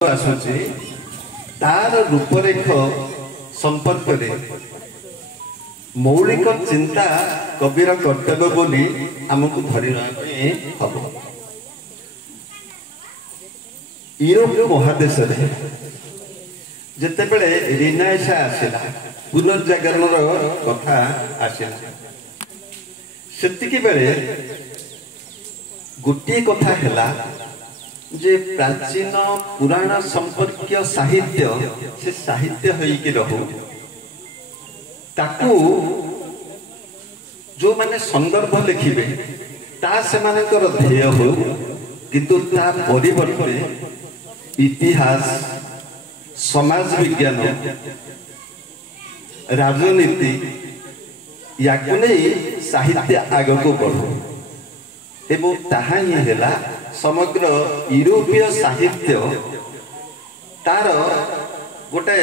आसुची तार रूपरेख संपर्क रे मौलिक चिंता कविर कर्तव्य बोली आमको धरना हम। यूरोप महादेश जिते बड़े रिनाइसा आसला पुनर्जागरण कथा आसला सेतिकी बेले गोटे कथा है जे प्राचीन पुराण संपर्कीय साहित्य से साहित्य होइके रहू ताकू जो माने संदर्भ लिखिबे ता से मानकर ध्येय हो किंतु ता परिवर्तन इतिहास समाज विज्ञान राजनीति याकु नहीं साहित्य आगको बढ़ू एवं ताहा ही है समग्र यूरोपीय साहित्य तार गोटे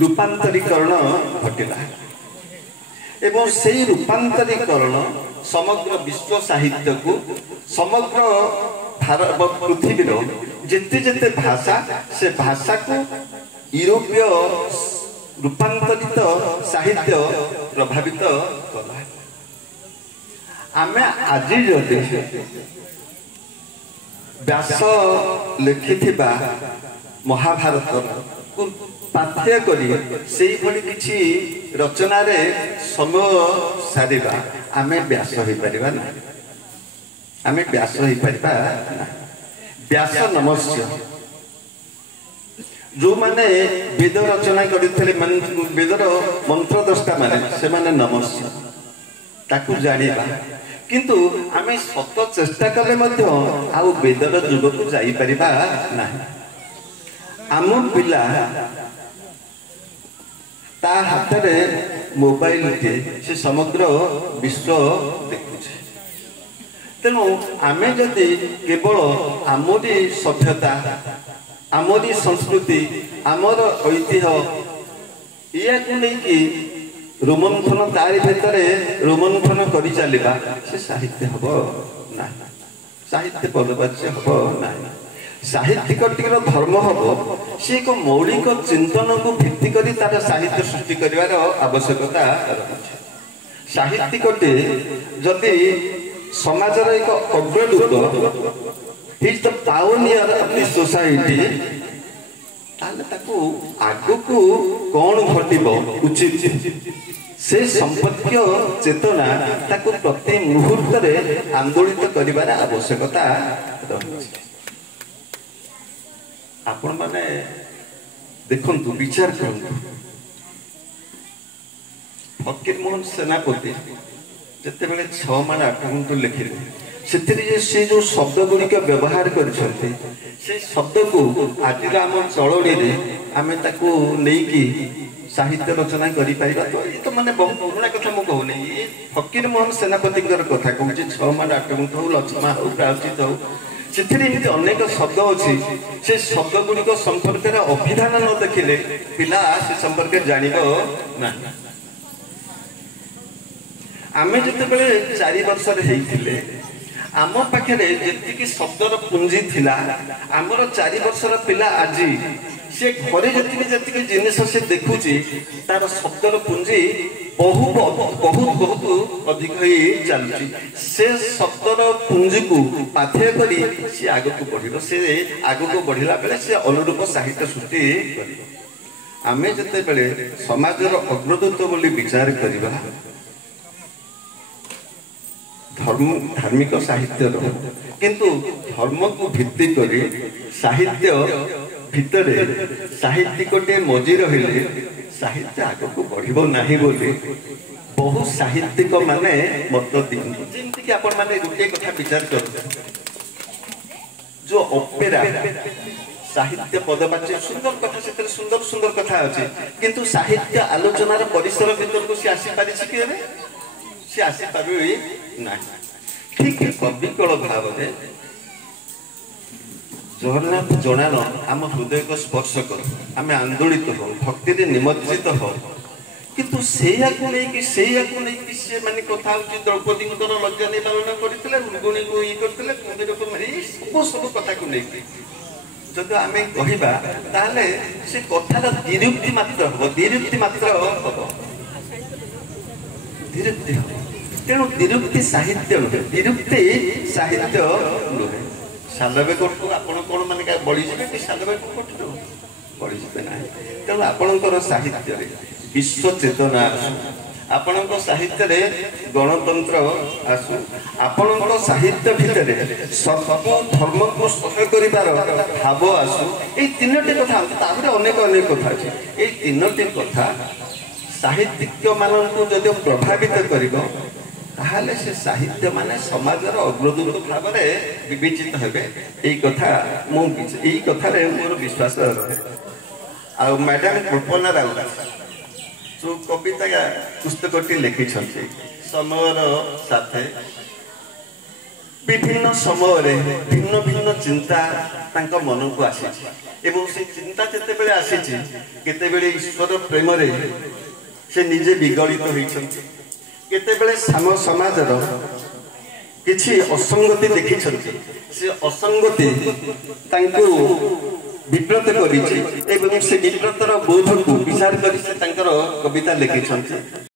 रूपांतरीकरण घटिला एवं से रूपांतरीकरण समग्र विश्व साहित्य को समग्र पृथ्वी जिते जिते भाषा से भाषा को यूरोपीय रूपांतरित साहित्य प्रभावित कला। आमे आज जदि व्यास लिखिथिबा महाभारत को पाठ्य करी से भली किछि रचना रे समय सारिबा आमे व्यास होई परिबा ना आमे व्यास होई परिबा ना। व्यास नमस्य जो माने वेद रचना करथिले वेदर मंत्र दस्ता माने से माने नमस्य ताकू जानिबा किंतु आमे सत चेष्टा कले मध्य आउ वेदर जुग को जाई परिबा ना। आम पिला ता हाथ रे मोबाइल के से समग्र विश्व देखुछे तेणु आमे जदि केवल आमरी सभ्यता आमरी संस्कृति आमर ऐतिह्य या कि रोमंथन तारी भीतर रोमंथन करी चलिबा से साहित्य हबो ना साहित्य पदवाच्य हबो ना। साहित्यिक धर्म हबो से एक मौलिक चिंतन को भित्ति करी तार साहित्य सृष्टि करिवार आवश्यकता रहिছে। साहित्यिक जदि समाजर एक अग्रदूत is the pioneer of the society ताले ताकू आगु को कौन घटिबो उचित से संपर्कीय चेतना ताकू प्रति मुहूर्त रे आंदोलित करिवार आवश्यकता रहिছে। आपण माने देखंतु विचार करंतु फकीर मोहन सेनापति जते बेले 6 माण 8 गुंठ लिखिले से जो शब्द गुड़िक व्यवहार करछन्ते से शब्द को आज आम चलनी रे आमे ताकू नेकी साहित्य रचना करि पाइबा तो ये तो माने बहुत पुराना कथा मु कहूनी फकीर मोहन सेनापति कथा कहूँ 6 माण 8 गुंठ हो लक्ष्मा हो प्राचित हो से अनेक शब्द अच्छी से शब्द गुड़िक संपर्क में अभिधान न देखिले पिला से संपर्क जानिब ना। आमे जते बेले 4 वर्ष रे आम पाखे जी शब्दर पुंजी थिला आमर 4 वर्षर पिला आज से घरे जी जिनिस से देखुची तार शब्दर पुंजी बहुत बहुत बहुत अधिक चलुची से शब्दर पुंजी को पाथ्य करी से आग को बढ़ से आग को बढ़ला बेले से अनुरूप साहित्य सृष्टि आमे जते बेले समाजर अग्रदूत बोली विचार करिबा धार्मिक साहित्य किंतु धर्म को भित्ति करी साहित्य भितर साहित्यिकटे मजी रहिले साहित्य आग को बढ़िबो नाही बोली बहुत साहित्यिक माने मत दिखते जेमति कि आपण माने गोटे कथा विचार कर जो ओपेरा साहित्य पदवाच्य सुंदर कथा से सुंदर सुंदर कथा अच्छे किंतु साहित्य आलोचनार परिसर भीतर को सी आसी पारि कि सी आसी पारि ना। ठीक कविकल भाव में जगन्नाथ जनान आम हृदय को स्पर्श कर आम आंदोलित हो भक्ति निमज्जित हो किंतु से माने कथा द्रौपदी लज्जा नहीं पालन करते रुगुणी को ये करते सब कथा को नहीं ଯଦି ଆମେ କହିବା ତାହେଲେ ସେ କଥାର ଦ୍ୱିରୁକ୍ତି ମାତ୍ର ହବ, ଦ୍ୱିରୁକ୍ତି ମାତ୍ର ହବ, ଦ୍ୱିରୁକ୍ତି ହବ। ତେଣୁ ଦ୍ୱିରୁକ୍ତି ସାହିତ୍ୟ ନୁହେଁ, ଦ୍ୱିରୁକ୍ତି ସାହିତ୍ୟ ନୁହେଁ। ଶାଲବେଗଠୁ ଆପଣ କ'ଣ ମାନେ ବଳିଯିବେ କି ଶାଲବେଗଠୁ ବଳିଯିବେ ନାହିଁ। ତେଣୁ ଆପଣଙ୍କର ସାହିତ୍ୟରେ ବିଶ୍ୱ ଚେତନା ଆସୁ, ଆପଣଙ୍କ ସାହିତ୍ୟରେ ଗଣତନ୍ତ୍ର ଆସୁ, ଆପଣଙ୍କ ସାହିତ୍ୟ ଭିତରେ ସବୁ ଧର୍ମକୁ ସହ୍ୟ କରିବାର ଭାବ ଆସୁ। ଏଇ ତିନୋଟି କଥା, ତାପରେ ଅନେକ ଅନେକ କଥା ଅଛି। ଏଇ ତିନୋଟି କଥା ସାହିତ୍ୟିକ ମାନଙ୍କୁ ଯଦି ପ୍ରଭାବିତ କରିବ ତାହେଲେ ସେ ସାହିତ୍ୟ ମାନେ ସମାଜର ଅଗ୍ରଦୂତ ଭାବରେ ବିବେଚିତ ହେବେ। ଏଇ କଥା ଏଇ କଥାରେ ମୋର ବିଶ୍ୱାସ ରହେ। ଆଉ ମ୍ୟାଡାମ କଳ୍ପନା ରାଉତ ଯେଉଁ କବିତା ପୁସ୍ତକଟି ଲେଖିଛନ୍ତି ସମୟର ସାଥେ, ବିଭିନ୍ନ ସମୟରେ ଭିନ୍ନ ଭିନ୍ନ ଚିନ୍ତା ତାଙ୍କ ମନକୁ ଆସିଛି ଏବଂ ସେ ଚିନ୍ତା ଯେତେବେଳେ ଆସିଛି, କେତେବେଳେ ଈଶ୍ୱର ପ୍ରେମରେ ସେ ନିଜେ ବିଗଳିତ ହୋଇଛନ୍ତି, କେତେବେଳେ ସମାଜର କିଛି ଅସଙ୍ଗତି ଦେଖିଛନ୍ତି, ସେ ଅସଙ୍ଗତି ତାଙ୍କୁ ବିବ୍ରତ କରିଛି ଏବଂ ସେ ବିବ୍ରତର ବୋଧକୁ ବିଚାର କରି ସେ ତାଙ୍କର କବିତା ଲେଖିଛନ୍ତି।